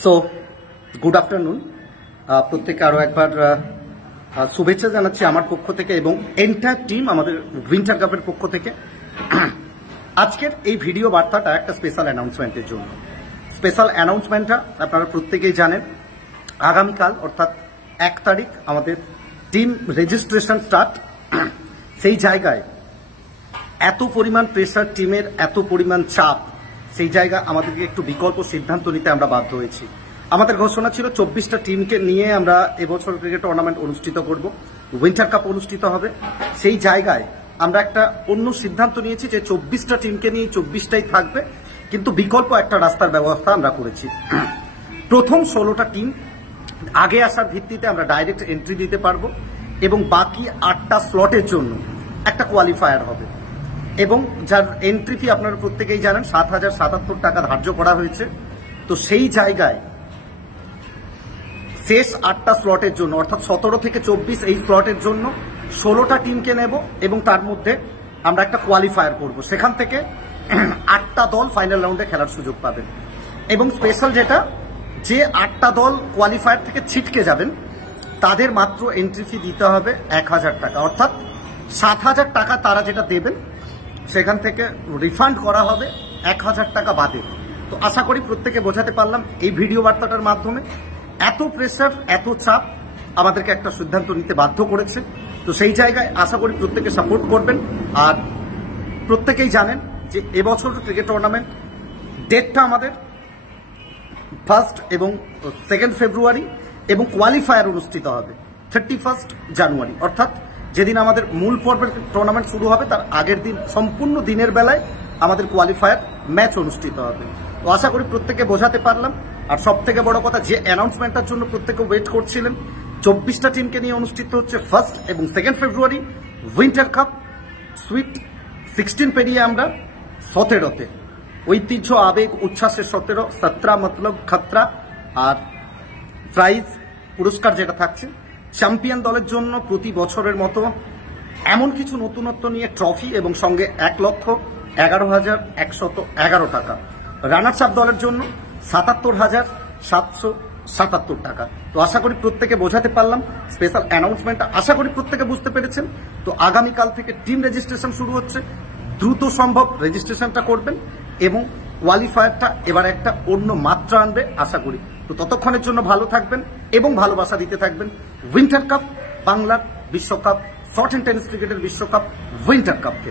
So good afternoon, প্রত্যেকে আরো একবার শুভেচ্ছা জানাচ্ছি আমার পক্ষ থেকে এবং এন্টায়ার টিম আমাদের উইন্টার কাপের পক্ষ থেকে। আজকের এই ভিডিও বার্তাটা একটা স্পেশাল অ্যানাউন্সমেন্টের জন্য। স্পেশাল অ্যানাউন্সমেন্টটা আপনারা প্রত্যেকেই জানেন, আগামীকাল অর্থাৎ 1 তারিখ আমাদের টিম রেজিস্ট্রেশন স্টার্ট। সেই জায়গায় এত পরিমাণ প্রেসার টিমের, এত পরিমাণ চাপ, সেই জায়গায় আমাদেরকে একটু বিকল্প সিদ্ধান্ত নিতে আমরা বাধ্য হয়েছি। আমাদের ঘোষণা ছিল 24টা টিমকে নিয়ে আমরা এবছর ক্রিকেট টুর্নামেন্ট অনুষ্ঠিত করব, উইন্টার কাপ অনুষ্ঠিত হবে। সেই জায়গায় আমরা একটা অন্য সিদ্ধান্ত নিয়েছি যে 24টা টিমকে নিয়ে 24টাই থাকবে, কিন্তু বিকল্প একটা রাস্তার ব্যবস্থা আমরা করেছি। প্রথম 16টা টিম আগে আসার ভিত্তিতে আমরা ডাইরেক্ট এন্ট্রি দিতে পারবো এবং বাকি 8টা স্লটের জন্য একটা কোয়ালিফায়ার হবে এবং যার এন্ট্রি ফি আপনারা প্রত্যেকেই জানেন 7,077 টাকা ধার্য করা হয়েছে। তো সেই জায়গায় শেষ 8টা স্লটের জন্য অর্থাৎ 17 থেকে 24 এই স্লটের জন্য 16টা টিমকে নেব এবং তার মধ্যে আমরা একটা কোয়ালিফায়ার করব। সেখান থেকে 8টা দল ফাইনাল রাউন্ডে খেলার সুযোগ পাবেন এবং স্পেশাল যেটা, যে 8টা দল কোয়ালিফায়ার থেকে ছিটকে যাবেন তাদের মাত্র এন্ট্রি ফি দিতে হবে 1,000 টাকা, অর্থাৎ 7,000 টাকা তারা যেটা দেবেন সেখান থেকে রিফান্ড করা হবে 1,000 টাকা বাদে। তো আশা করি প্রত্যেকে বোঝাতে পারলাম এই ভিডিও বার্তাটার মাধ্যমে। এত প্রেসার, এত চাপ আমাদেরকে একটা সিদ্ধান্ত নিতে বাধ্য করেছে। তো সেই জায়গায় আশা করি প্রত্যেকে সাপোর্ট করবেন। আর প্রত্যেকেই জানেন যে এবছর ক্রিকেট টুর্নামেন্ট ডেটটা আমাদের 1 এবং 2 ফেব্রুয়ারি এবং কোয়ালিফায়ার অনুষ্ঠিত হবে 31 জানুয়ারি, অর্থাৎ যেদিন আমাদের মূল পর্বের টুর্নামেন্ট শুরু হবে তার আগের দিন সম্পূর্ণ দিনের বেলায় আমাদের কোয়ালিফায়ার ম্যাচ অনুষ্ঠিত হবে। তো আশা করি প্রত্যেকে বোঝাতে পারলাম। আর সব থেকে বড় কথা, যে অ্যানাউন্সমেন্টটার জন্য প্রত্যেকে ওয়েট করছিলেন, 24টা টিমকে নিয়ে অনুষ্ঠিত হচ্ছে 1 এবং 2 ফেব্রুয়ারি উইন্টার কাপ। সুইট 16 পেরিয়ে আমরা 17তে, ঐতিহ্য, আবেগ, উচ্ছ্বাসের 17 মতলব খতরা। আর প্রাইজ পুরস্কার যেটা থাকছে চ্যাম্পিয়ন দলের জন্য প্রতি বছরের মতো এমন কিছু নতুনত্ব নিয়ে ট্রফি এবং সঙ্গে 1,11,111 টাকা। রানার্স আপ দলের জন্য 77,777 টাকা। তো আশা করি প্রত্যেকে বোঝাতে পারলাম স্পেশাল অ্যানাউন্সমেন্টটা, আশা করি প্রত্যেকে বুঝতে পেরেছেন। তো আগামীকাল থেকে টিম রেজিস্ট্রেশন শুরু হচ্ছে, দ্রুত সম্ভব রেজিস্ট্রেশনটা করবেন এবং কোয়ালিফায়ারটা এবার একটা অন্য মাত্রা আনবে আশা করি। তো ততক্ষণের জন্য ভালো থাকবেন এবং ভালোবাসা দিতে থাকবেন উইন্টার কাপ, বাংলার বিশ্বকাপ, শর্ট অ্যান্ড টেনিস ক্রিকেটের বিশ্বকাপ উইন্টার কাপকে।